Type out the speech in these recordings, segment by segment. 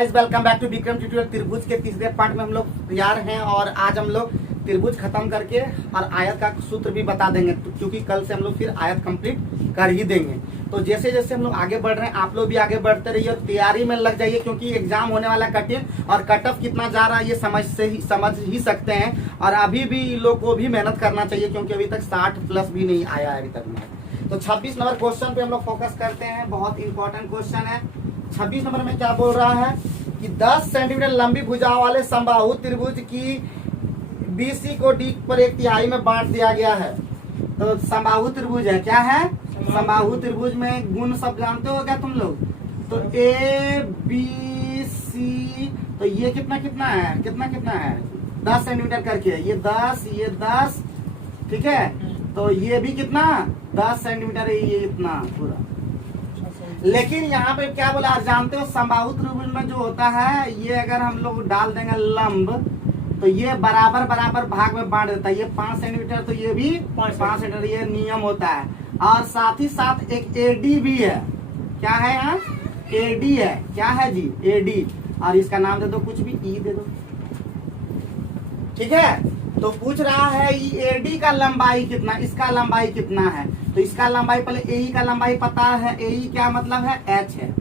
Guys welcome back to Vikram tutorial. त्रिभुज के तीसरे पार्ट में हम लोग तैयार हैं और आज हम लोग त्रिभुज खत्म करके और आयत का सूत्र भी बता देंगे, क्योंकि कल से हम लोग फिर आयत कंप्लीट कर ही देंगे। तो जैसे जैसे हम लोग आगे बढ़ रहे हैं आप लोग भी आगे बढ़ते रहिए और तैयारी में लग जाइए, क्योंकि एग्जाम होने वाला कठिन और कट ऑफ कितना जा रहा है ये समझ ही सकते हैं। और अभी भी लोग को भी मेहनत करना चाहिए, क्योंकि अभी तक 60 प्लस भी नहीं आया है अभी तक में। तो 26 नंबर क्वेश्चन पे हम लोग फोकस करते हैं। बहुत इंपॉर्टेंट क्वेश्चन है। 26 नंबर में क्या बोल रहा है कि 10 सेंटीमीटर लंबी भुजाओं वाले समबाहु त्रिभुज की बीसी को डी पर 1/3 में बांट दिया गया है। तो समबाहु त्रिभुज है, क्या है? समबाहु त्रिभुज में गुण सब जानते हो क्या तुम लोग? तो ए बी सी, तो ये कितना कितना है, कितना कितना है 10 सेंटीमीटर करके, ये 10 ये 10, ठीक है। तो ये भी कितना 10 सेंटीमीटर है, ये इतना पूरा। लेकिन यहाँ पे क्या बोला जानते हो, समबाहु त्रिभुज में जो होता है ये अगर हम लोग डाल देंगे लंब तो ये बराबर बराबर भाग में बांट देता है। ये 5 सेंटीमीटर तो ये भी 5 सेंटीमीटर, ये नियम होता है। और साथ ही साथ एक एडी भी है। क्या है यहाँ? एडी है। क्या है जी? एडी। और इसका नाम दे दो कुछ भी, ई दे दो, ठीक है। तो पूछ रहा है एडी का लंबाई कितना, इसका लंबाई कितना है। तो इसका लंबाई पहले एई का लंबाई पता है। एई क्या मतलब है? एच है।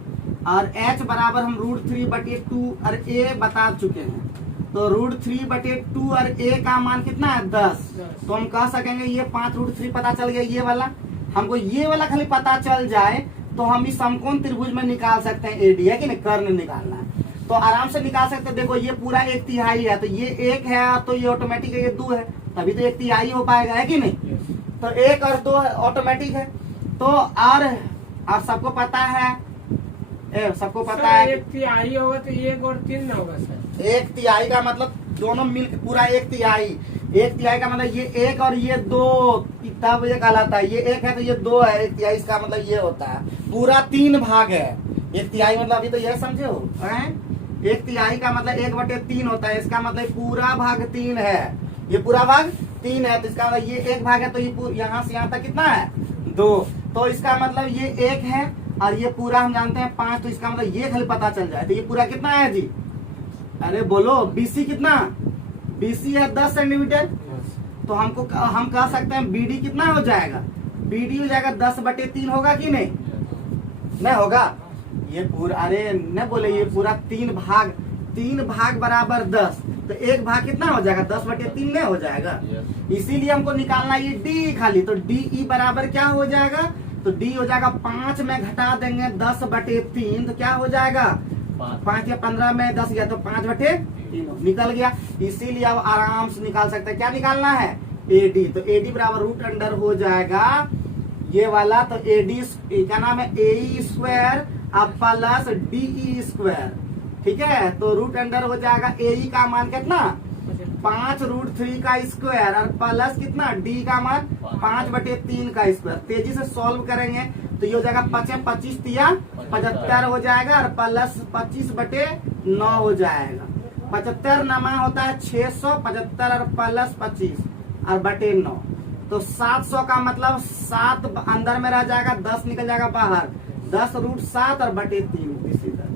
और एच बराबर हम √3/2 और ए बता चुके हैं। तो √3/2 और ए का मान कितना है? 10। तो हम कह सकेंगे ये 5 √3 पता चल गया। ये वाला हमको, ये वाला खाली पता चल जाए तो हम इस समकोण त्रिभुज में निकाल सकते हैं एडी, है कि नहीं? कर्ण निकालना है तो आराम से निकाल सकते हैं। देखो ये पूरा 1/3 है, तो ये 1 है तो ये ऑटोमेटिक है, ये 2 है, तभी तो 1/3 हो पाएगा, है कि नहीं? तो 1 और 2 ऑटोमेटिक है। तो और सबको पता है, सबको पता है 1/3 होगा तो 1 और 3 ना होगा सर। 1/3 का मतलब दोनों मिलकर पूरा 1/3। 1/3 का मतलब ये 1 और ये 2, तब ये कहलाता है। ये 1 है तो ये 2 है, 1/3 इसका मतलब ये होता है पूरा 3 भाग है। 1/3 मतलब अभी तो यह समझे हो, 1/3 का मतलब 1/3 होता है। इसका मतलब पूरा भाग 3 है, ये पूरा भाग 3 है। तो इसका मतलब ये 1 भाग है, तो ये यहाँ से यहाँ तक कितना है? 2। तो इसका मतलब ये 1 है और ये पूरा हम जानते हैं 5। तो इसका मतलब ये खाली पता चल जाए तो ये पूरा कितना है जी? अरे बोलो, बीसी कितना? बीसी है 10 सेंटीमीटर। तो हम कह सकते हैं बीडी कितना हो जाएगा? बीडी हो जाएगा 10/3 होगा कि नहीं? नहीं होगा? ये पूरा, अरे न बोले, ये पूरा 3 भाग बराबर 10, तो 1 भाग कितना हो जाएगा? 10/3 नहीं हो जाएगा? इसीलिए हमको निकालना ये डी खाली। तो डी ई बराबर क्या हो जाएगा? तो डी हो जाएगा 5 में घटा देंगे 10/3, तो क्या हो जाएगा? 5 या 15 में 10 गया तो 5/3 निकल गया। इसीलिए अब आराम से निकाल सकते हैं। क्या निकालना है? एडी। तो एडी बराबर √अंडर हो जाएगा ये वाला। तो एडी क्या नाम है? AE² अब प्लस DE², ठीक है। तो √अंडर हो जाएगा AE का मान कितना? 5 √3 का स्क्वायर और प्लस कितना? D का मान 5/3 का स्क्वायर। तेजी से सॉल्व करेंगे तो ये हो जाएगा 25 तिया 75 हो जाएगा और प्लस 25/9 हो जाएगा। 75 नमा होता है 675 और प्लस 25 और बटे 9, तो 700 का मतलब 7 अंदर में रह जाएगा, 10 निकल जाएगा बाहर, 10 √7 और बटे 3 इसी तरह।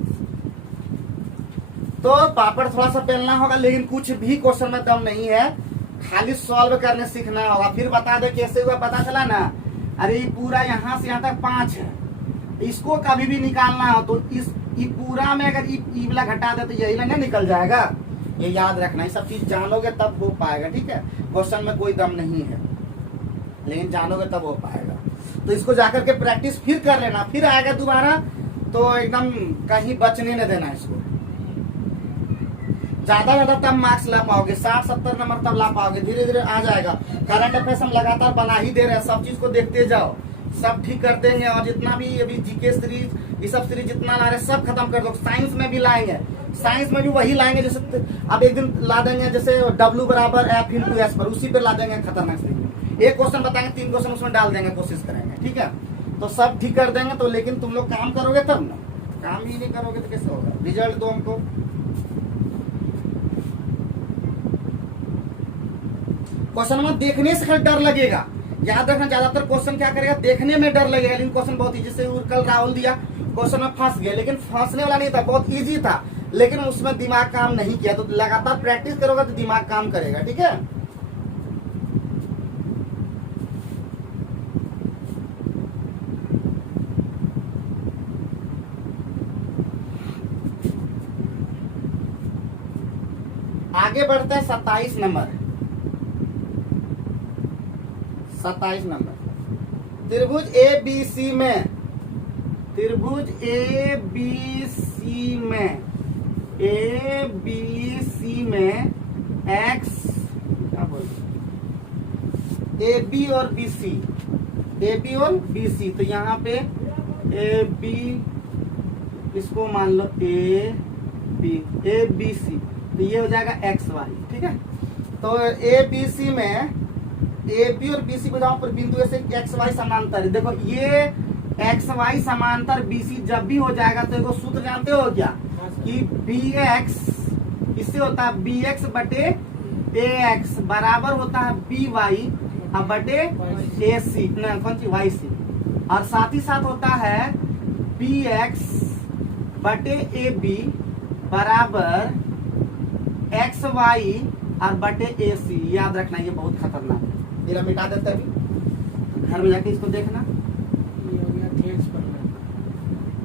तो पापड़ थोड़ा सा बेलना होगा, लेकिन कुछ भी क्वेश्चन में दम नहीं है, खाली सॉल्व करने सीखना होगा। फिर बता दे कैसे हुआ, पता चला ना? अरे ये पूरा यहाँ से यहाँ तक 5 है, इसको कभी भी निकालना हो तो ये पूरा में अगर ई वाला घटा दे तो यही ना निकल जाएगा। ये याद रखना, ये सब चीज जानोगे तब हो पाएगा, ठीक है। क्वेश्चन में कोई दम नहीं है, लेकिन जानोगे तब हो पाएगा। तो इसको जाकर के प्रैक्टिस फिर कर लेना, फिर आएगा दोबारा तो एकदम कहीं बचने न देना इसको। ज्यादा तब मार्क्स ला पाओगे, 60-70 नंबर तब ला पाओगे। धीरे धीरे आ जाएगा। करंट अफेयर्स हम लगातार बना ही दे रहे हैं, सब चीज को देखते जाओ, सब ठीक कर देंगे। और जितना भी अभी जीके सीरीज, ये सब सीरीज जितना ला रहे हैं सब खत्म कर दो। साइंस में भी लाएंगे, साइंस में भी वही लाएंगे जैसे अब एक दिन ला देंगे, जैसे W बराबर F×S पर, उसी पर ला देंगे खतरनाक से। एक क्वेश्चन बताएंगे, 3 क्वेश्चन उसमें डाल देंगे, कोशिश करेंगे, ठीक है। तो सब ठीक कर देंगे। तो लेकिन तुम लोग काम करोगे तब ना, काम ही नहीं करोगे तो कैसे होगा? रिजल्ट दो हमको। क्वेश्चन में देखने से डर लगेगा, याद रखना। ज्यादातर क्वेश्चन क्या करेगा, देखने में डर लगेगा, लेकिन क्वेश्चन बहुत इजी। जैसे कल राहुल दिया, क्वेश्चन में फंस गया, लेकिन फंसने वाला नहीं था, बहुत इजी था। लेकिन उसमें दिमाग काम नहीं किया। तो लगातार प्रैक्टिस करोगे तो दिमाग काम करेगा, ठीक है। आगे बढ़ते हैं 27 नंबर। 27 नंबर त्रिभुज ए बी सी में, त्रिभुज ए बी सी में, ए बी सी में एक्स, क्या बोल, ए बी और बी सी, ए बी और बी सी। तो यहाँ पे ए बी, इसको मान लो ए बी सी, तो ये हो जाएगा एक्स वाई, ठीक है। तो ए बी सी में ए बी और बी सी को जहां पर बिंदु ऐसे एक्स वाई समांतर, देखो ये एक्स वाई समांतर बी सी जब भी हो जाएगा तो एक सूत्र जानते हो क्या, कि बी एक्स, इससे होता है बी एक्स बटे ए एक्स बराबर होता है बी वाई अब बटे ए सी, कौन सी वाई सी, और साथ ही साथ होता है बी एक्स बटे ए बी बराबर एक्स वाई और बटे ए सी। याद रखना, ये बहुत खतरनाक है। ये मिटा देते अभी, घर में जाके इसको देखना।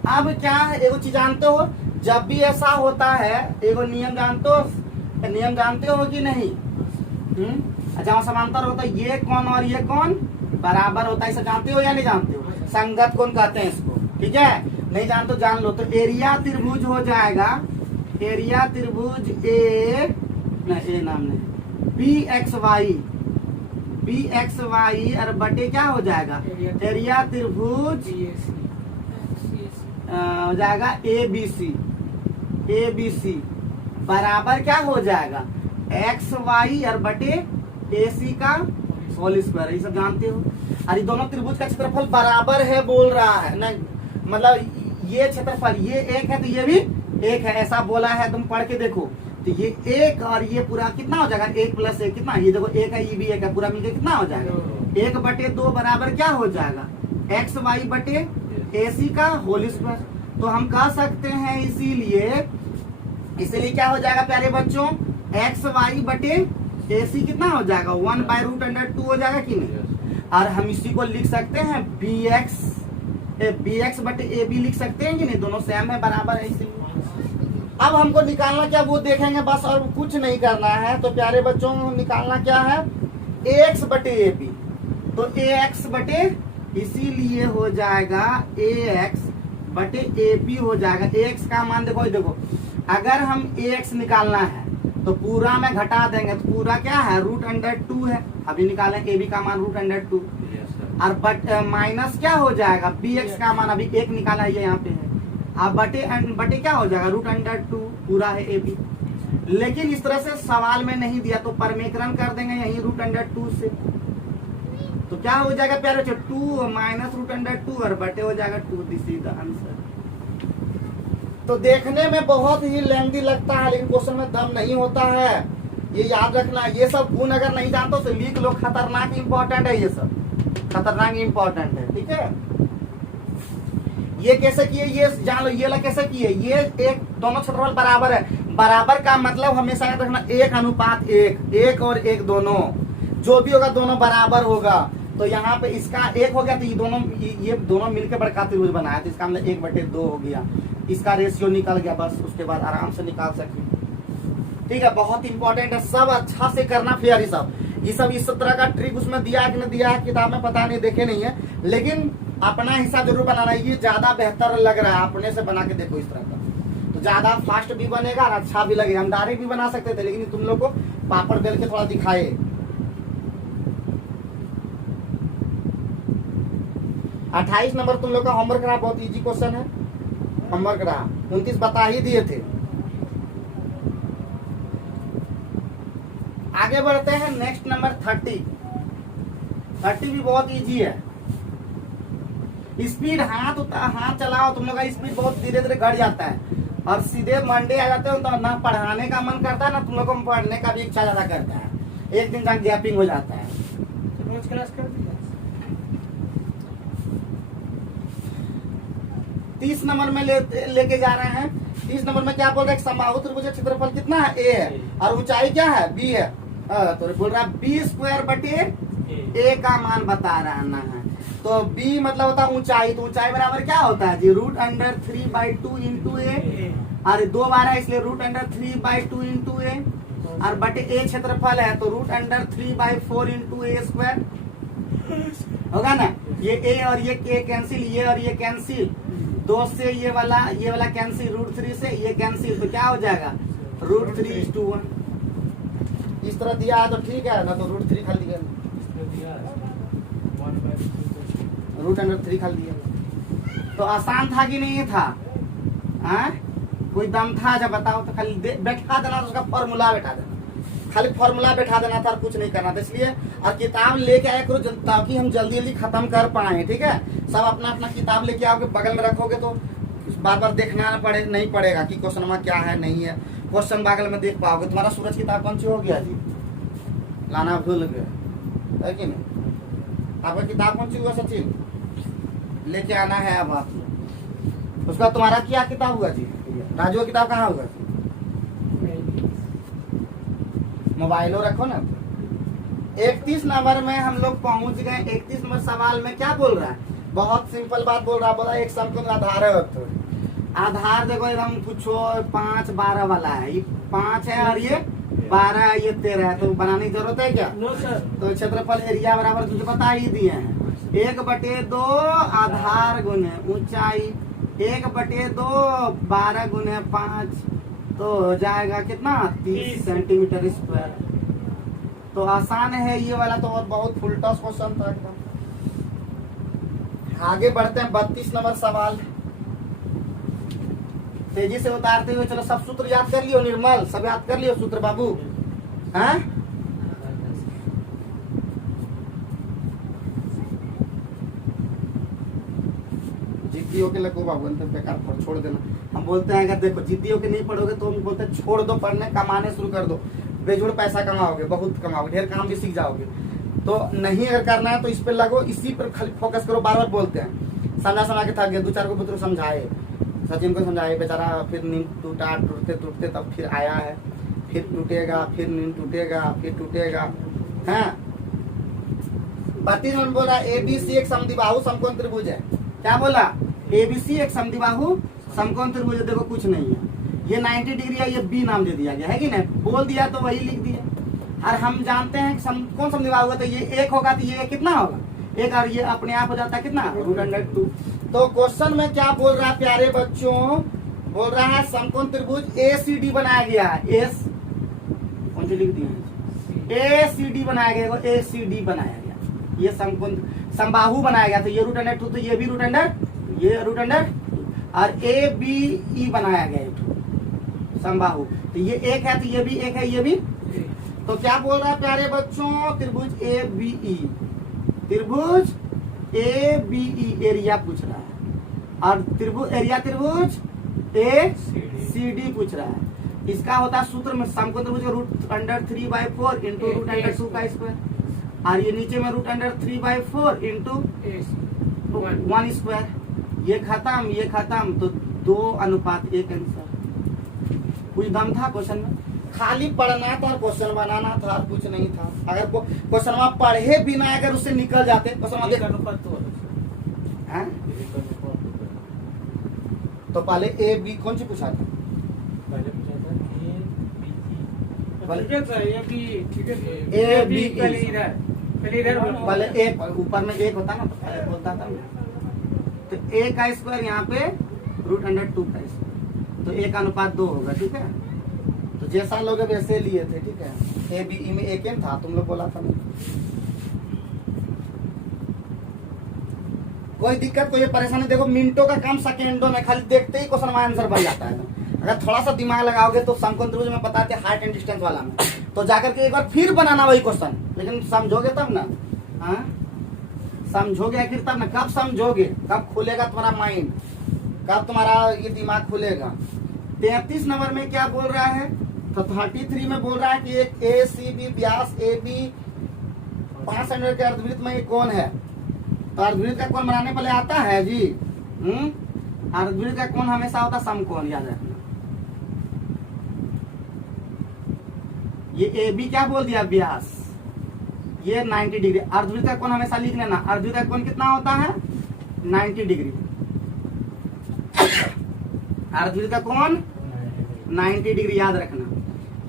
अब क्या है, एगो चीज जानते हो, जब भी ऐसा होता है एगो नियम जानते हो, नियम जानते हो कि नहीं? जहाँ समांतर होता है ये कौन और ये कौन बराबर होता है, इसे जानते हो या नहीं जानते हो? संगत कौन कहते हैं इसको, ठीक है। नहीं जानते तो जान लो। तो एरिया त्रिभुज हो जाएगा, एरिया त्रिभुज ए नाम नहीं, बी एक्स वाई और बटे क्या हो जाएगा, एरिया त्रिभुज हो जाएगा ए बी सी बराबर क्या हो जाएगा, एक्स वाई और बटे ए सी का होल स्क्वायर। ये सब जानते हो। अरे दोनों त्रिभुज का क्षेत्रफल बराबर है बोल रहा है ना, मतलब ये क्षेत्रफल ये एक है तो ये भी एक है, ऐसा बोला है, तुम पढ़ के देखो। तो ये एक और ये पूरा कितना हो जाएगा, एक प्लस एक कितना, ये देखो एक है, ये भी एक है, पूरा मिलकर कितना हो जाएगा, एक बटे दो बराबर क्या हो जाएगा, एक्स वाई बटे ए सी का होल स्क्वायर। तो हम कह सकते हैं इसीलिए क्या हो जाएगा प्यारे बच्चों, एक्स वाई बटे ए सी कितना हो जाएगा, 1/√2 हो जाएगा कि नहीं। और हम इसी को लिख सकते हैं बी एक्स बटे ए बी लिख सकते हैं कि नहीं, दोनों सेम है, बराबर है। इसीलिए अब हमको निकालना क्या वो देखेंगे बस, और कुछ नहीं करना है। तो प्यारे बच्चों निकालना क्या है, ए एक्स बटे ए बी। तो ए एक्स बटे, इसीलिए हो जाएगा ए एक्स बटे ए बी हो जाएगा। ए एक्स का मान देखो, अगर हम ए एक्स निकालना है तो पूरा में घटा देंगे, तो पूरा क्या है, √2 है। अभी निकालें ए बी का मान √2, और बट माइनस क्या हो जाएगा, बी एक्स का मान अभी एक निकाला है, ये यहाँ पे है। अब बटे क्या हो जाएगा, √2 पूरा है ए बी। लेकिन इस तरह से सवाल में नहीं दिया तो परमेकरण कर देंगे यही √2 से। तो क्या हो जाएगा प्यारे बच्चों, 2 माइनस √2 और बटे हो जाएगा 2। This is the answer. तो देखने में बहुत ही लेंथी लगता है, लेकिन क्वेश्चन में दम नहीं होता है, ये याद रखना। ये सब गुण अगर नहीं जानते तो लिख लो, खतरनाक इंपॉर्टेंट है, ये सब खतरनाक इंपॉर्टेंट है, ठीक है। ये कैसे किए, ये जान लो, ये वाला कैसे किए, ये एक दोनों क्षेत्रफल बराबर है। बराबर का मतलब हमेशा याद रखना 1:1, एक और एक दोनों, जो भी होगा दोनों बराबर होगा। तो यहाँ पे इसका एक हो गया, तो ये दोनों मिलकर बड़का त्रिभुज बनाया, तो इसका मतलब 1/2 हो गया। इसका रेशियो निकल गया, बस उसके बाद आराम से निकाल सकते, ठीक है। बहुत इंपॉर्टेंट है, सब अच्छा से करना फिर। ये सब इस तरह का ट्रिक उसमें दिया है कि नहीं दिया है, किताब में पता नहीं, देखे नहीं है, लेकिन अपना हिसाब जरूर बनाना। ये ज्यादा बेहतर लग रहा है, अपने से बना के देखो इस तरह का, तो ज्यादा फास्ट भी बनेगा और अच्छा भी लगेगा। हम डायरेक्ट भी बना सकते थे, लेकिन तुम लोग को पापड़ बेल के थोड़ा दिखाए। 28 नंबर तुम लोग का होमवर्क रहा, बहुत इजी क्वेश्चन है, होमवर्क रहा। 29 बता ही दिए थे। आगे बढ़ते हैं, नेक्स्ट नंबर 30 भी बहुत इजी है। स्पीड हाथ चलाओ, तुम लोग का स्पीड बहुत धीरे धीरे घट जाता है, और सीधे मंडे आ जाते हो तो ना पढ़ाने का मन करता है, ना तुम लोग को पढ़ने का भी इच्छा ज्यादा करता है, एक दिन तक गैपिंग हो जाता है। रोज क्लास कर दिया। 30 नंबर में लेके जा रहे हैं। 30 नंबर में क्या बोल रहा है, समबाहु त्रिभुज का क्षेत्रफल कितना है, ए है, और ऊंचाई क्या है, बी है। तो बोल रहा है बी स्क्वायर बटे ए का मान बता रहना है। तो बी मतलब होता है ऊंचाई, तो ऊंचाई बराबर क्या होता है जी, √3/2 इंटू ए, और 2 बार है इसलिए √3/2 इंटू ए, और बटे ए क्षेत्रफल है तो √3/4 इंटू ए स्क्वायर होगा ना। ये ए और ये के कैंसिल, ये और ये कैंसिल, 2 से ये वाला कैंसिल, √3 से ये कैंसिल, तो क्या हो जाएगा √3:1। इस तरह दिया है तो ठीक है ना, तो √3 खाली दिया, √3 खाली दिया। तो आसान था कि नहीं था, कोई दम था जब बताओ तो खाली बैठा देना, तो उसका फॉर्मूला बैठा देना, खाली फॉर्मूला बैठा देना था और कुछ नहीं करना था। इसलिए और किताब लेके आया करो ताकि हम जल्दी जल्दी खत्म कर पाए, ठीक है। सब अपना अपना किताब लेके आओगे, बगल में रखोगे तो बार बार देखना नहीं पड़ेगा कि क्वेश्चन में क्या है नहीं है, क्वेश्चन बगल में देख पाओगे। तुम्हारा सूरज किताब कौन सी हो गया जी, लाना भूल गए है कि नहीं, आपका किताब कौन सी हुआ सचिन, लेके आना है अब आप। उसका तुम्हारा क्या किताब हुआ जी, राजू का किताब कहाँ हुआ, मोबाइलो रखो ना। 31 नंबर में हम लोग पहुंच गए। 31 नंबर सवाल में क्या बोल रहा है, बहुत सिंपल बात बोल रहा है, बोला एक समकोण आधार है। तो आधार देखो एकदम पूछो 5 12 वाला है, ये 5 है और ये 12 है, ये 13 है, तो बनाने की जरूरत है क्या, नो सर। तो क्षेत्रफल एरिया बराबर तुझे बता ही दिए हैं, 1/2 आधार गुने ऊंचाई, 1/2 12 गुने 5, तो हो जाएगा कितना 30 सेंटीमीटर स्क्वायर। तो आसान है ये वाला, तो और बहुत फुल टॉस क्वेश्चन था एकदम। आगे बढ़ते हैं 32 नंबर सवाल, तेजी से उतारते हुए चलो। सब सूत्र याद कर लियो, निर्मल सब याद कर लियो सूत्र बाबू, हैं? जिद्दी होके लगो बाबू, तो बेकार पर छोड़ देना। हम बोलते हैं अगर देखो जिद्दी होके नहीं पढ़ोगे तो हम बोलते हैं छोड़ दो पढ़ने, कमाने शुरू कर दो, बेजोड़ पैसा कमाओगे, बहुत कमाओगे, ढेर काम भी सीख जाओगे। तो नहीं अगर करना है तो इस पे लगो, इसी पर खाली फोकस करो। बार बार बोलते हैं, समझा के थक गए, 2-4 को पुत्र समझाए, सचिन को समझाए, बेचारा फिर नींद टूटा, टूटते तब फिर आया है, फिर टूटेगा, फिर नींद टूटेगा, फिर टूटेगा, है। 32 में बोला ABC एक समद्विबाहु समकोण त्रिभुज है। क्या बोला, ABC एक समद्विबाहु समकोण त्रिभुज है। देखो कुछ नहीं है, ये 90 डिग्री है, ये B नाम दे दिया गया है कि नहीं, बोल दिया तो वही लिख दिया। और हम जानते हैं कौन समद्विबाहु है, तो ये 1 होगा तो ये कितना होगा 1, और ये अपने आप हो जाता है कितना √2। तो क्वेश्चन में क्या बोल रहा है प्यारे बच्चों, बोल रहा है समकोण त्रिभुज ACD बनाया गया है। कौन सी लिख दिया, ACD बनाया गया, ACD बनाया गया, ये समकोण समबाहु बनाया गया, तो ये √2, तो ये भी ये √2, और ABE बनाया गया समबाहु, तो ये 1 है, तो ये भी 1 है, ये भी। तो क्या बोल रहा है प्यारे बच्चों, त्रिभुज ABE एरिया पूछ रहा है, और त्रिभुज ACD पूछ रहा है। इसका होता है सूत्र में समकोण त्रिभुज √3/4 इंटू √2 का स्क्वायर, और ये नीचे में √3/4 इंटू 1 स्क्वायर, ये खत्म, तो 2:1 आंसर। कुछ दम था क्वेश्चन में, खाली पढ़ना था, क्वेश्चन बनाना था, कुछ नहीं था। अगर क्वेश्चन पढ़े बिना अगर उससे निकल जाते, तो पहले AB कौन सी पूछा था, पहले एक ऊपर में 1 होता ना, तो पहले बोलता था, तो 1 का स्क्वायर यहाँ पे √2 का स्क्वायर, तो 1:2 होगा, ठीक है। तो जैसा लोग वैसे लिए थे, ठीक है। ABE में 1 था, तुम लोग बोला था नहीं। कोई दिक्कत, कोई परेशानी, देखो मिनटों का काम सेकेंडों में, खाली देखते ही क्वेश्चन में आंसर बन जाता है। अगर थोड़ा सा दिमाग लगाओगे तो समकोण त्रिभुज में बताते हाइट एंड डिस्टेंस वाला में, तो जाकर के एक बार फिर बनाना वही क्वेश्चन, लेकिन समझोगे तब ना, समझोगे आखिर तब ना। कब समझोगे, कब खुलेगा तुम्हारा माइंड, कब तुम्हारा ये दिमाग खुलेगा। 33 नंबर में क्या बोल रहा है, तो 33 में बोल रहा है कि एक ACB व्यास AB 5 सेंटीमीटर के अर्धवृत्त में एक कोण है। तो अर्धवृत्त का कोण बनाने पहले आता है जी, अर्धवृत्त का कोण हमेशा होता समकोण, याद रखना। ये ए बी क्या बोल दिया व्यास, ये 90 डिग्री। अर्धवृत्त का कोण हमेशा लिख लेना, अर्धवृत्त का कोण कितना होता है 90 डिग्री। अर्धवृत्त का कोण 90 डिग्री याद रखना।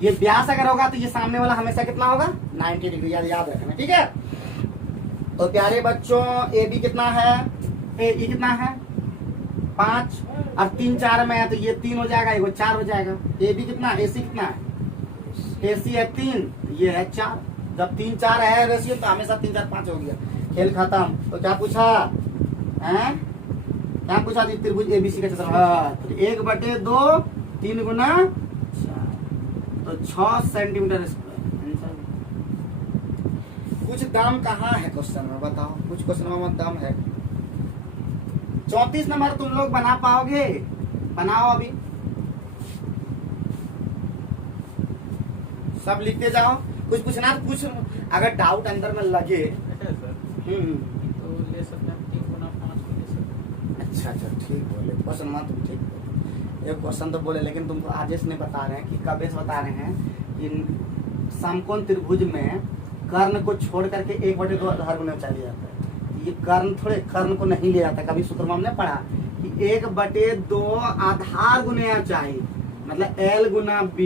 ये व्यास अगर होगा तो ये सामने वाला हमेशा कितना होगा 90 डिग्री, याद रखना, ठीक है। तो प्यारे बच्चों ए बी कितना है, ए ई कितना है 5 और 3 4 में है तो ये 3 हो जाएगा, ये 4 हो जाएगा। ए बी कितना, ए सी कितना है, ए सी है 3, ये है 4। जब 3 4 है रेशियो तो हमेशा 3 4 5 हो गया, खेल खत्म। तो क्या पूछा है, क्या पूछा जी, त्रिभुज एबीसी का क्षेत्रफल 1/2 3 गुना 4 तो 6 सेंटीमीटर स्क्वायर। कुछ दाम कहाँ है क्वेश्चन में बताओ, कुछ क्वेश्चन में दाम है। 34 नंबर तुम लोग बना पाओगे, बनाओ अभी, सब लिखते जाओ। कुछ पूछना तो पूछ, अगर डाउट अंदर में लगे। अच्छा सर, तो ले सकते हैं 3 गुना 5 को ले सकते हैं। अच्छा ठीक बोले, क्वेश्चन मत तुम ठीक बोले, एक क्वेश्चन तो बोले लेकिन तुमको आदेश नहीं बता रहे हैं कि कबेश बता रहे हैं कि समकोण त्रिभुज में कर्ण को छोड़ करके 1/2 आधार गुना ऊंचाई लिया जाता है। ये कर्ण थोड़े, कर्ण को नहीं लिया जाता। कभी सूत्र में हमने पढ़ा कि 1/2 आधार गुना ऊंचाई मतलब L गुना B,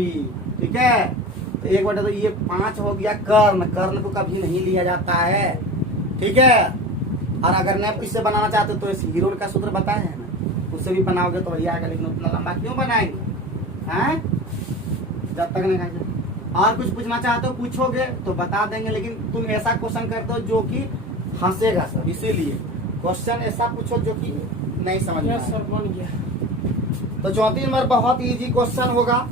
ठीक है। तो 1/2 ये 5 हो गया कर्ण, कर्ण को कभी नहीं लिया जाता है, ठीक है। और अगर मैं इससे बनाना चाहते हो तो इस हीरो का सूत्र बताया है ना, उससे भी बनाओगे तो वही आएगा, लेकिन उतना लंबा क्यों बनाएंगे हैं, जब तक नहीं खाएंगे। और कुछ पूछना चाहते हो पूछोगे तो बता देंगे, लेकिन तुम ऐसा क्वेश्चन करते हो जो कि हंसेगा सब, इसीलिए क्वेश्चन ऐसा पूछो जो कि नहीं समझ में यस आए। सर, बन गया। तो 34 नंबर बहुत इजी क्वेश्चन होगा।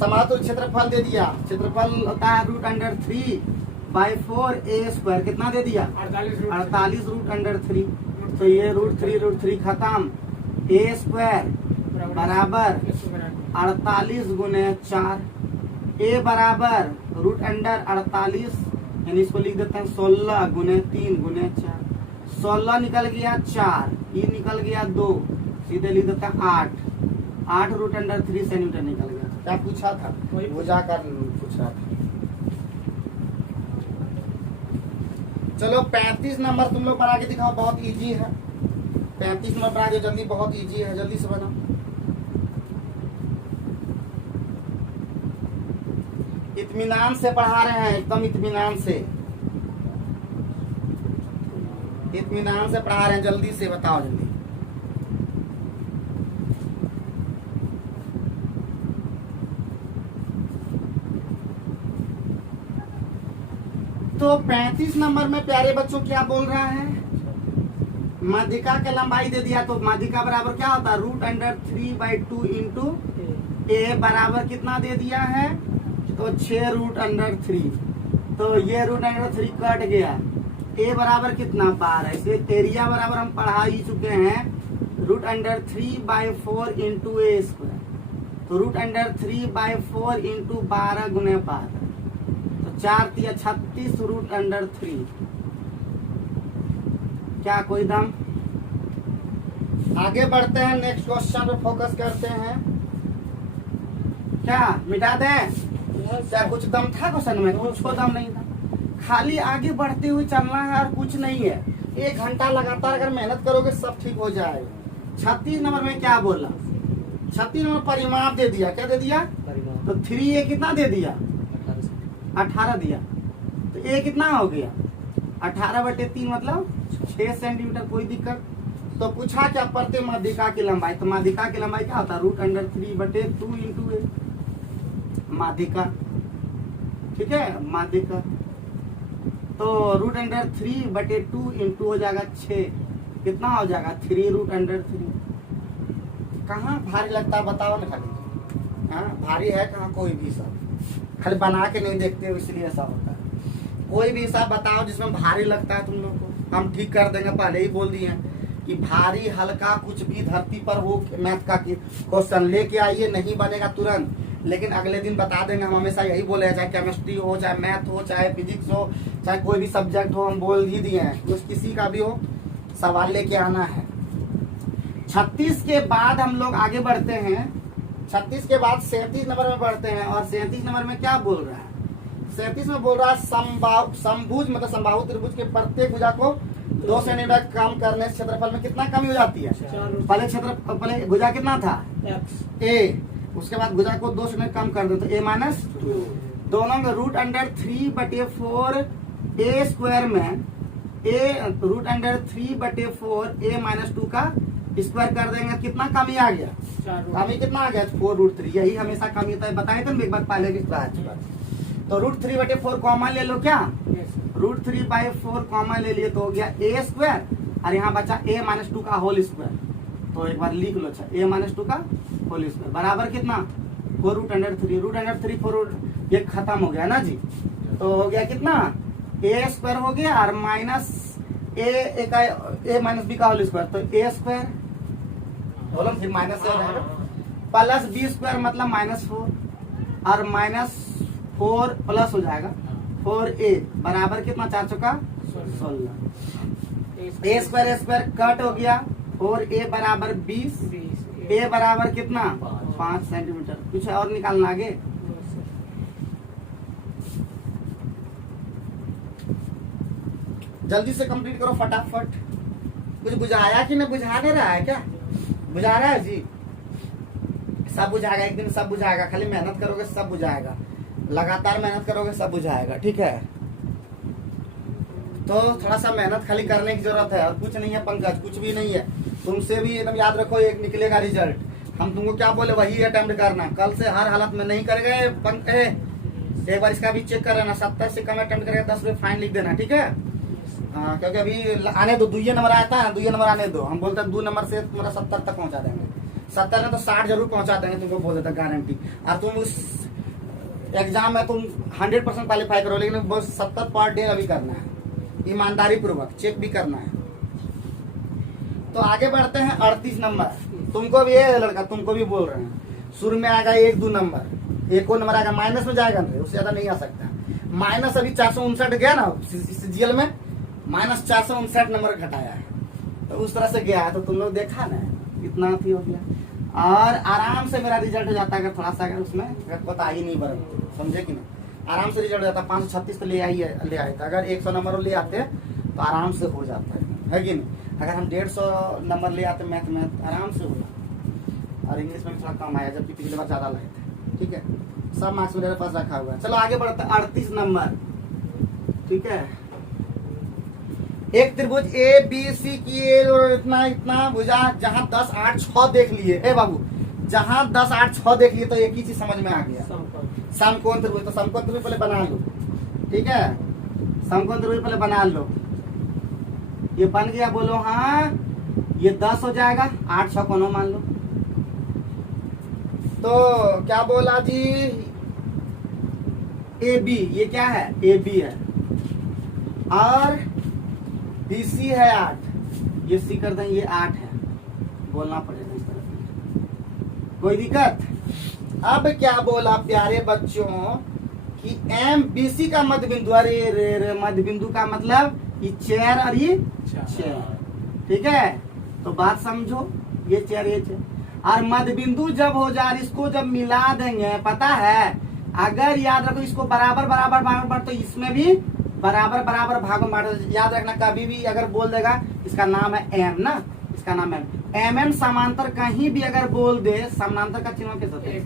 समातुल क्षेत्रफल दे दिया, क्षेत्रफल होता है √3/4 a स्क्वायर, कितना दे दिया 48 √3। तो ये √3 खत्म, a स्क्वायर बराबर 48 गुने 4, a बराबर √48 यानी इसको लिख देते हैं 16 गुने 3 गुने 4। 16 निकल गया 4, ये निकल गया 2, सीधे लिख देते हैं 8 √3 सेंटीमीटर निकल गया। क्या पूछा था, वो जाकर पूछा था। चलो 35 नंबर तुम लोग बना के दिखाओ, बहुत इजी है। 35 नंबर बना दो जल्दी, बहुत इजी है, जल्दी से बनाओ। इत्मीनान से पढ़ा रहे हैं, एकदम इत्मीनान से, इत्मीनान से पढ़ा रहे हैं, जल्दी से बताओ जल्दी। तो 35 नंबर में प्यारे बच्चों क्या बोल रहा है, माध्यिका की लंबाई दे दिया। तो माध्यिका बराबर क्या होता है √3/2 इंटू a बराबर कितना दे दिया है, तो 6 √3। तो ये √3 कट गया, a बराबर कितना 12। इसलिए एरिया बराबर हम पढ़ा ही चुके हैं √3/4 इंटू a स्क्वायर। तो √3/4 इंटू 12 गुने 12, 4 3 36 √3। क्या कोई दम। आगे बढ़ते हैं, नेक्स्ट क्वेश्चन पे फोकस करते हैं। क्या मिटा दें, क्या कुछ दम था क्वेश्चन में, कुछ को दम नहीं था, खाली आगे बढ़ते हुए चलना है और कुछ नहीं है। 1 घंटा लगातार अगर मेहनत करोगे सब ठीक हो जाएगा। 36 नंबर में क्या बोला, 36 नंबर परिमाप दे दिया, क्या दे दिया, तो 3a कितना दे दिया 18 दिया। तो a कितना हो गया 18/3 मतलब 6 सेंटीमीटर, कोई दिक्कत। तो पूछा क्या प्रत्येक माध्यिका की लंबाई, तो माध्यिका की लंबाई क्या होता है √3/2 इंटू a, माध्यिका, ठीक है माध्यिका। तो √3/2 इंटू हो जाएगा 6, कितना हो जाएगा 3√3। कहाँ भारी लगता है बताओ ना, खाली हाँ भारी है कहाँ, कोई भी सब खाली बना के नहीं देखते हो इसलिए ऐसा होता है। कोई भी हिसाब बताओ जिसमें भारी लगता है तुम लोग को, हम ठीक कर देंगे। पहले ही बोल दिए हैं कि भारी हल्का कुछ भी धरती पर हो, मैथ का क्वेश्चन लेके आइए, नहीं बनेगा तुरंत, लेकिन अगले दिन बता देंगे। हम हमेशा यही बोले हैं, चाहे केमिस्ट्री हो, चाहे मैथ हो, चाहे फिजिक्स हो, चाहे कोई भी सब्जेक्ट हो, हम बोल ही दिए हैं कि किसी का भी हो सवाल लेके आना है। 36 के बाद हम लोग आगे बढ़ते हैं, 36 के बाद 37 नंबर में बढ़ते हैं। और 37 नंबर में क्या बोल रहा है, 37 में बोल रहा है समभुज मतलब समबाहु त्रिभुज के प्रत्येक भुजा को 2 सेंटीमीटर कम करने से क्षेत्रफल में कितना कमी हो जाती है? पहले भुजा कितना था? a, उसके बाद भुजा को 2 सेंटीमीटर कम कर दो तो a माइनस 2। दोनों का रूट अंडर 3/4 a स्क्वायर में रूट अंडर 3/4 a माइनस 2 का स्क्वायर कर देंगे, कितना कमी आ गया? कमी कितना आ गया? 4√3। यही हमेशा कमी होता है, बताए थे एक बार पहले की क्लास पर। तो √3/4 कॉमन ले लो क्या? √3/4 कॉमन ले लिए तो हो गया a स्क्वायर और यहाँ बचा a माइनस 2 का होल स्क्वायर। तो एक बार लिख लो, अच्छा a माइनस 2 का होल स्क्वायर बराबर कितना? 4√3। √3 4 ये खत्म हो गया ना जी। तो हो गया कितना? a स्क्वायर हो गया और माइनस a माइनस b का होल स्क्वायर, तो a स्क्वायर बोलो फिर माइनस से हो जाएगा प्लस b स्क्वायर मतलब -4 और -4 प्लस हो जाएगा 4a बराबर कितना? 4 चौका 16। a स्क्वायर कट हो गया और a बराबर 20, a बराबर कितना? 5 सेंटीमीटर। कुछ और निकालना आगे? जल्दी से कंप्लीट करो फटाफट। कुछ बुझाया कि नहीं? बुझा नहीं रहा है क्या? बुझा रहा है जी? सब बुझाएगा, एक दिन सब बुझाएगा। खाली मेहनत करोगे सब बुझाएगा, लगातार मेहनत करोगे सब बुझाएगा, ठीक है? तो थोड़ा सा मेहनत खाली करने की जरूरत है और कुछ नहीं है पंकज, कुछ भी नहीं है। तुमसे भी एकदम याद रखो, एक निकलेगा रिजल्ट। हम तुमको क्या बोले वही अटेम्प्ट करना, कल से हर हालत में नहीं कर गए। एक बार इसका भी चेक कर लेना, 70 से कम अटेम्प्ट करेगा 10 रुपये फाइन लिख देना, ठीक है? क्योंकि अभी आने दो, 2 नंबर आया था ना, 2 नंबर आने दो। हम बोलते हैं 2 नंबर से तुम्हारा 70 तक पहुंचा देंगे, 70 में तो 60 जरूर पहुंचा देंगे, तुमको बोल देता गारंटी। और तुम उस एग्जाम में तुम 100% क्वालिफाई करो, लेकिन बस 70 पर डे अभी करना है, ईमानदारी पूर्वक चेक भी करना है। तो आगे बढ़ते हैं 38 नंबर। तुमको भी ये लड़का तुमको भी बोल रहे हैं, शुरू में आएगा 1-2 नंबर, 1 नंबर आएगा माइनस में जाएगा ना, उससे ज्यादा नहीं आ सकता। माइनस अभी 459 गया ना सीजीएल में, माइनस 459 नंबर घटाया है, तो उस तरह से गया है। तो तुम लोग देखा ना, इतना हो गया और आराम से मेरा रिजल्ट हो जाता है अगर थोड़ा सा अगर उसमें अगर पता ही नहीं बरन, समझे कि नहीं? आराम से रिजल्ट हो जाता है। 536 तो ले आए थे, अगर 100 नंबर ले आते तो आराम से हो जाता है कि नहीं? अगर हम 150 नंबर ले आते मैथ में आराम से हो जाता, और इंग्लिश में थोड़ा कम आया जबकि पिछले बार ज्यादा लाए थे, ठीक है? सब मार्क्स मेरे पास रखा हुआ है। चलो आगे बढ़ते हैं 38 नंबर, ठीक है? एक त्रिभुज ए बी सी की इतना इतना भुजा, जहां 10 8 6 देख लिए, ए बाबू जहां 10 8 6 देख लिए तो एक ही चीज समझ में आ गया, समकोण त्रिभुज। तो समकोण त्रिभुज पहले बना लो, ठीक है? समकोण त्रिभुज पहले बना लो। ये बन गया, बोलो हाँ। ये 10 हो जाएगा, 8 6 कोनों मान लो। तो क्या बोला जी? ए बी, ये क्या है? ए बी है और बी सी है 8, ये सी कर दें, ये 8 है, बोलना पड़ेगा इस तरह। कोई दिक्कत? अब क्या बोला प्यारे बच्चों कि एम बी सी का मध्य बिंदु, अरे रे मध्य बिंदु का मतलब ये चेयर और ये चेयर, ठीक है? तो बात समझो, ये चेयर ये चेयर, और मध्य बिंदु जब हो जाए इसको जब मिला देंगे, पता है? अगर याद रखो इसको बराबर बराबर बराबर, तो इसमें भी बराबर बराबर भागों में बांट। याद रखना, कभी भी अगर बोल देगा इसका नाम है एम ना, इसका नाम है एम। एम समांतर कहीं भी अगर बोल दे, समांतर का चिन्ह कैसे होता है?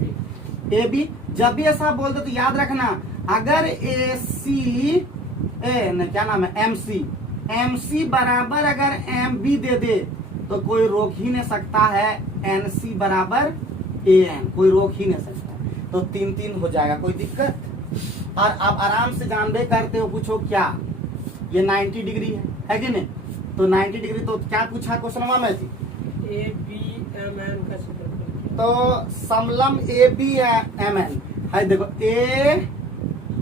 A B. जब भी ऐसा बोल दे तो याद रखना, अगर ए सी क्या नाम है, एम सी, एम सी बराबर अगर एम बी दे दे तो कोई रोक ही नहीं सकता है, एन सी बराबर ए एन, कोई रोक ही नहीं सकता। तो 3-3 हो जाएगा, कोई दिक्कत? और आप आराम से जानबे करते हो, पूछो क्या? ये 90 डिग्री है कि नहीं? तो 90 डिग्री तो क्या पूछा क्वेश्चन में जी? ए बी एम एन का क्षेत्रफल। तो समलम ए बी एम एन है, देखो ए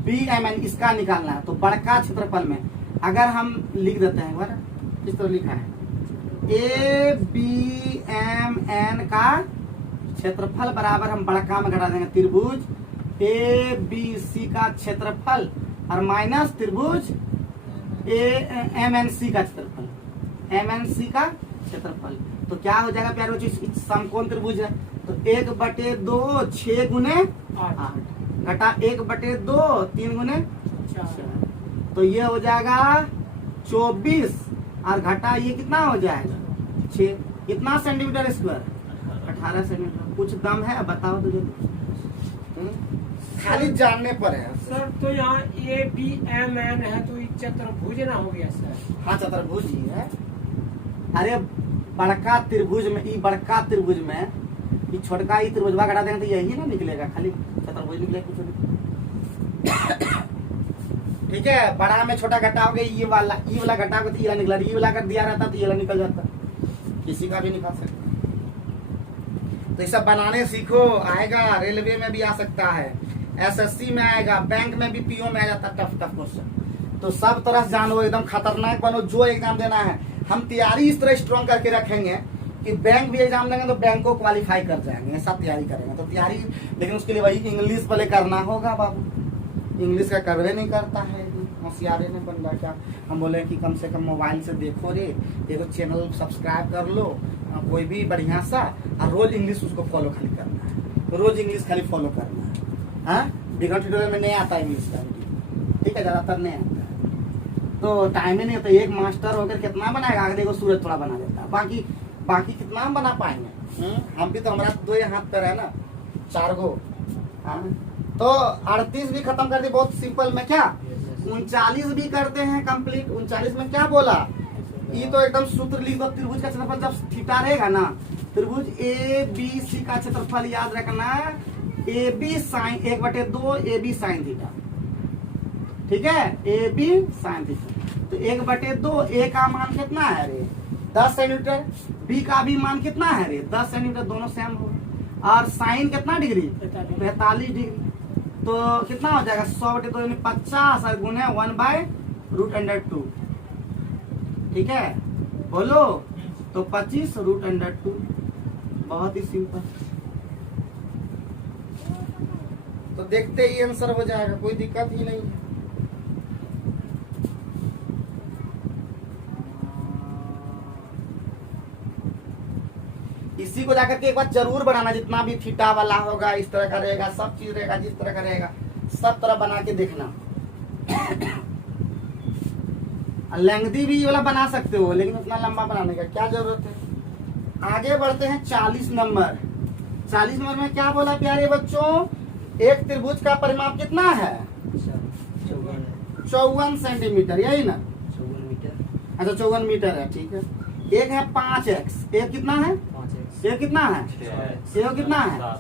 बी एम एन इसका निकालना है। तो बड़का क्षेत्रफल में अगर हम लिख देते हैं, बार किस तरह लिखा है? ए बी एम एन का क्षेत्रफल बराबर हम बड़का में घटा देंगे त्रिभुज ए बी सी का क्षेत्रफल और माइनस त्रिभुज एम एन सी का क्षेत्रफल, एम एन सी का क्षेत्रफल। तो क्या हो जाएगा प्यारे बच्चों? समकोण त्रिभुज है तो 1/2 6 × 8, घटा 1/2 3 गुने 4, तो ये हो जाएगा 24 और घटा ये कितना हो जाएगा 6, कितना सेंटीमीटर स्क्वायर 18 सेंटीमीटर। कुछ दम है बताओ तो जल्दी। खाली जानने पर है सर। तो यहाँ ABMN है तो ये चतुर्भुज ना हो गया सर। हाँ चतुर्भुज ही है। अरे बड़का त्रिभुज में ई बड़का त्रिभुज में ये छोटका ही त्रिभुजवा घटा देंगे तो यही ना निकलेगा, खाली चतुर्भुज निकलेगा कुछ नहीं। ठीक है, बड़ा में छोटा घटाओगे ये वाला घटाओगे तो ये वाला निकला, ये वाला अगर दिया रहता तो ये वाला निकल जाता, किसी का भी निकाल सकता। तो ये सब बनाने सीखो, आएगा रेलवे में भी आ सकता है, SSC में आएगा, बैंक में भी PO में आ जाता टफ क्वेश्चन। तो सब तरह से जानो, एकदम खतरनाक बनो। जो एग्जाम देना है हम तैयारी इस तरह स्ट्रॉन्ग करके रखेंगे कि बैंक भी एग्जाम देंगे तो बैंक को क्वालिफाई कर जाएंगे, सब तैयारी करेंगे। तो तैयारी, लेकिन उसके लिए वही इंग्लिश पहले करना होगा बाबू, इंग्लिश का करवे नहीं करता है, होशियारे नहीं बन रहा। क्या हम बोले कि कम से कम मोबाइल से देखो रे, देखो चैनल सब्सक्राइब कर लो कोई भी बढ़िया सा, और रोज इंग्लिश उसको फॉलो खाली करना है, रोज इंग्लिश खाली फॉलो करना है। हाँ, बिगड़ ट्यूटोरियल में नहीं आता इंग्लिश का, ठीक है, ज्यादातर नहीं आता है, तो टाइम ही नहीं होता। एक मास्टर होकर कितना बनाएगा, अगले को सूरज थोड़ा बना देता है, बाकी कितना हम बना पाएंगे। हम भी तो, हमारा 2 हाथ पर है ना, 4 गो। हाँ, तो 38 भी खत्म कर दी, बहुत सिंपल में। क्या 39 भी करते हैं कंप्लीट। 39 में क्या बोला, ये तो एकदम सूत्र लिख दो। त्रिभुज का क्षेत्रफल जब थीटा रहेगा ना, त्रिभुज ABC का क्षेत्रफल याद रखना, AB sine 1/2 AB sine theta, ठीक है, AB साइन थीटा। तो 1/2 A का मान कितना है रे 10 सेंटीमीटर, B का भी मान कितना है रे 10 सेंटीमीटर, दोनों सेम हो। और साइन कितना डिग्री 45 डिग्री, तो कितना हो जाएगा 100/2 यानी 50 और गुने 1/√2। ठीक है, बोलो तो 25√2। बहुत ही सिंपल। तो देखते ही आंसर हो जाएगा, कोई दिक्कत ही नहीं है। इसी को जाकर के एक बार जरूर बनाना, जितना भी थीटा वाला होगा इस तरह का रहेगा, सब चीज रहेगा जिस तरह का रहेगा, सब तरह बना के देखना। लेंथी भी ये वाला बना सकते हो, लेकिन उतना लंबा बनाने का क्या जरूरत है। आगे बढ़ते हैं 40 नंबर। 40 नंबर में क्या बोला प्यारे बच्चों, एक त्रिभुज का परिमाप कितना है 54 सेंटीमीटर, यही ना 54 मीटर। अच्छा 54 मीटर है, ठीक है। एक है 5x, एक कितना है 5x, एक कितना है 6, एक कितना है,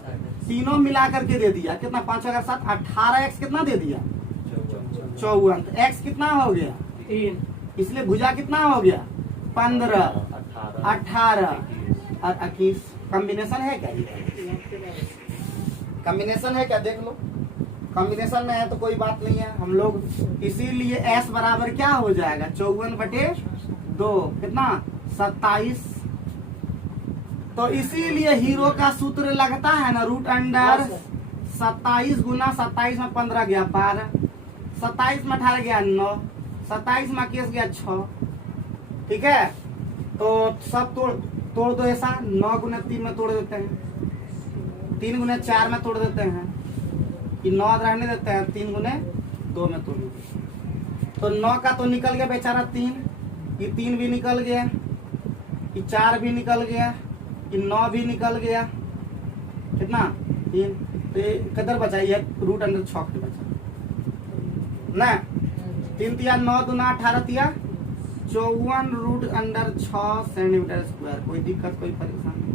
तीनों मिला करके दे दिया कितना 5 अगर 7 18x कितना दे दिया 54। तो x कितना हो गया 3, इसलिए भुजा कितना हो गया 15 18 और 21। कॉम्बिनेशन है क्या, कॉम्बिनेशन है क्या, देख लो। कॉम्बिनेशन में है तो कोई बात नहीं है हम लोग, इसीलिए s बराबर क्या हो जाएगा 54/2 कितना 27। तो इसीलिए हीरो का सूत्र लगता है ना √27 गुना 27 में 15 गया 12, 27 में 18 गया 9, 27 में 21 गया 6। ठीक है, तो सब तोड़ दो ऐसा, 9 गुना 3 में तोड़ देते हैं, 3 गुना 4 में तोड़ देते हैं, कि 9 रहने देते हैं, 3 गुने 2 में तोड़ देते हैं। तो 9 का तो निकल गया बेचारा 3, ये 3 भी निकल गया, ये 4 भी निकल गया, ये 9 भी निकल गया, कितना 3। तो किधर बचा, ये √6 बचा ना, 3 तिया 9 दूना 18 तिया 54√6 सेंटीमीटर स्क्वायर। कोई दिक्कत कोई परेशानी नहीं।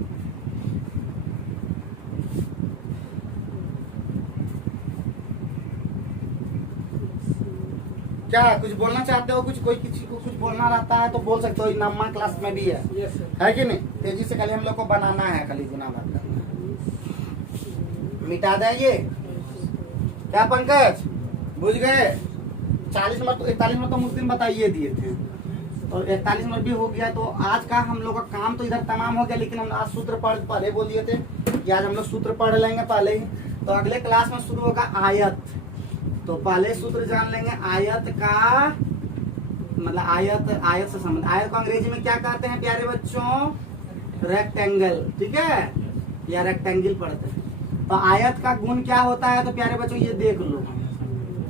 क्या कुछ बोलना चाहते हो, कुछ कोई किसी को कुछ बोलना रहता है तो बोल सकते हो, नम्मा क्लास में भी है, है कि नहीं। तेजी से खाली हम लोग को बनाना है, खाली गुना भर करना है। मिटा दें ये क्या पंकज, बुझ गए। 40 नंबर तो 41 नंबर तो मुस्लिम बताइए दिए थे, तो 41 नंबर भी हो गया। तो आज का हम लोग का काम तो इधर तमाम हो गया, लेकिन हम आज सूत्र पहले बोल दिए थे कि आज हम लोग सूत्र पढ़ लेंगे पहले ही। तो अगले क्लास में शुरू होगा आयत, तो पहले सूत्र जान लेंगे आयत का, मतलब आयत से संबंध। आयत को अंग्रेजी में क्या कहते हैं प्यारे बच्चों, रेक्टेंगल, ठीक है, या रेक्टेंगल पढ़ते हैं। तो आयत का गुण क्या होता है? तो प्यारे बच्चों ये देख लो,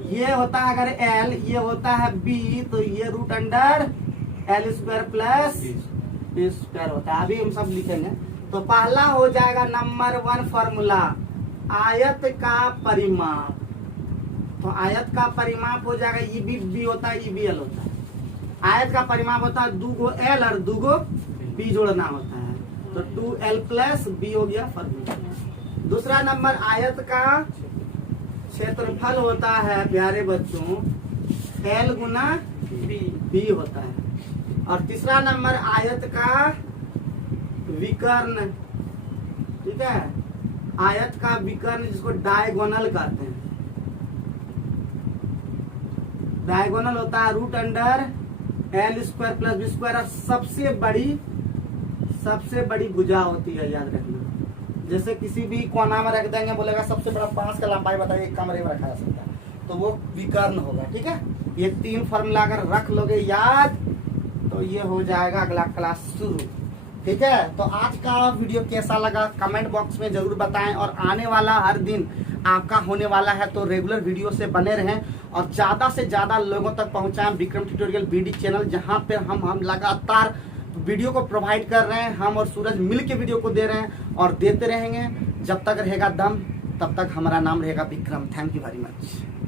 ये होता है अगर एल, ये होता है बी, तो ये root under L square plus B square होता है। अभी हम सब लिखेंगे। तो पहला हो जाएगा नंबर 1 फॉर्मूला, आयत का परिमाप। तो आयत का परिमाप हो जाएगा, ये भी बी होता है, ये भी एल होता है। आयत का परिमाप होता है 2 एल और 2 बी जोड़ना होता है, तो 2l प्लस बी हो गया फॉर्मूला। दूसरा नंबर आयत का क्षेत्रफल होता है प्यारे बच्चों l गुना बी होता है। और तीसरा नंबर आयत का विकर्ण, ठीक है, आयत का विकर्ण जिसको डायगोनल कहते हैं, डायगोनल होता है root under L square plus B square. और सबसे बड़ी भुजा होती है, याद रखना। जैसे किसी भी कोना में रख देंगे, बोलेगा सबसे बड़ा बांस का लंबाई बताइए, एक कमरे में रखा जा सकता है, तो वो विकर्ण होगा। ठीक है, ये 3 फॉर्मूला अगर रख लोगे याद, तो ये हो जाएगा अगला क्लास शुरू। ठीक है, तो आज का वीडियो कैसा लगा कमेंट बॉक्स में जरूर बताएं। और आने वाला हर दिन आपका होने वाला है, तो रेगुलर वीडियो से बने रहें और ज्यादा से ज्यादा लोगों तक पहुंचाएं विक्रम ट्यूटोरियल बीडी चैनल, जहां पे हम लगातार वीडियो को प्रोवाइड कर रहे हैं। हम और सूरज मिल के वीडियो को दे रहे हैं और देते रहेंगे। जब तक रहेगा दम तब तक हमारा नाम रहेगा Vikram. Thank you very much.